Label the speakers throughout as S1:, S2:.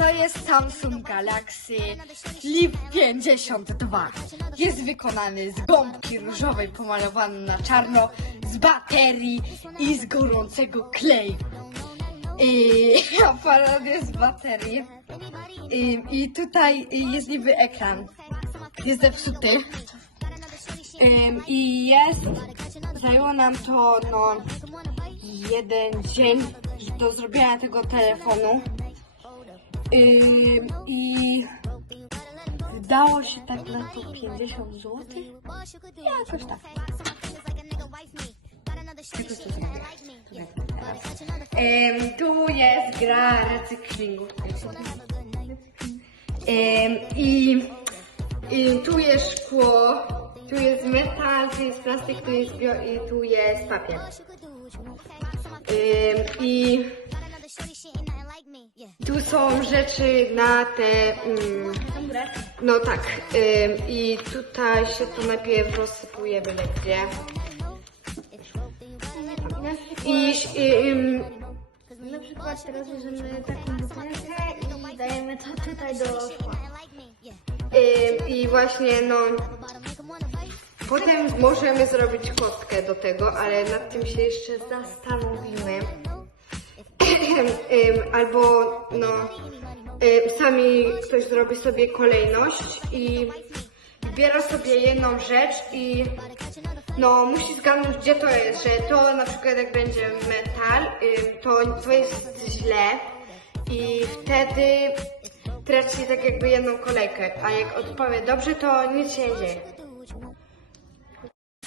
S1: to jest Samsung Galaxy Flip 52. Jest wykonany z gąbki różowej pomalowany na czarno, z baterii i z gorącego kleju. I aparat jest z baterii. I, I tutaj jest niby ekran. Jest zepsuty. I jest, zajęło nam to no jeden dzień do zrobienia tego telefonu. Ym, I wydało się tak na to 50 zł. Jakoś tak. Ym, tu jest gra recyklingu. Ym, i, I tu jest szkło, tu jest metal, tu jest plastik, tu jest bio i tu jest papier. Ym, I są rzeczy na te. Mm, no tak. Ym, I tutaj się to najpierw rozsypuje byle gdzie. I ym,
S2: Na przykład teraz bierzemy taką butelkę i dajemy to tutaj do szkła.
S1: ym, I właśnie no. Potem możemy zrobić kostkę do tego, ale nad tym się jeszcze zastanowimy. Albo no ym, sami ktoś zrobi sobie kolejność i wybiera sobie jedną rzecz i no musi zgadnąć gdzie to jest, że to na przykład jak będzie metal, ym, to, to jest źle i wtedy traci tak jakby jedną kolejkę, a jak odpowie dobrze, to nic się nie dzieje.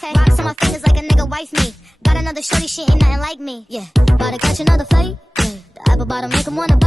S3: Okay. Rocks on my fingers like a nigga wife me. Got another shorty, she ain't nothing like me. Yeah. About to catch another fight. Apple bottom make wanna bite.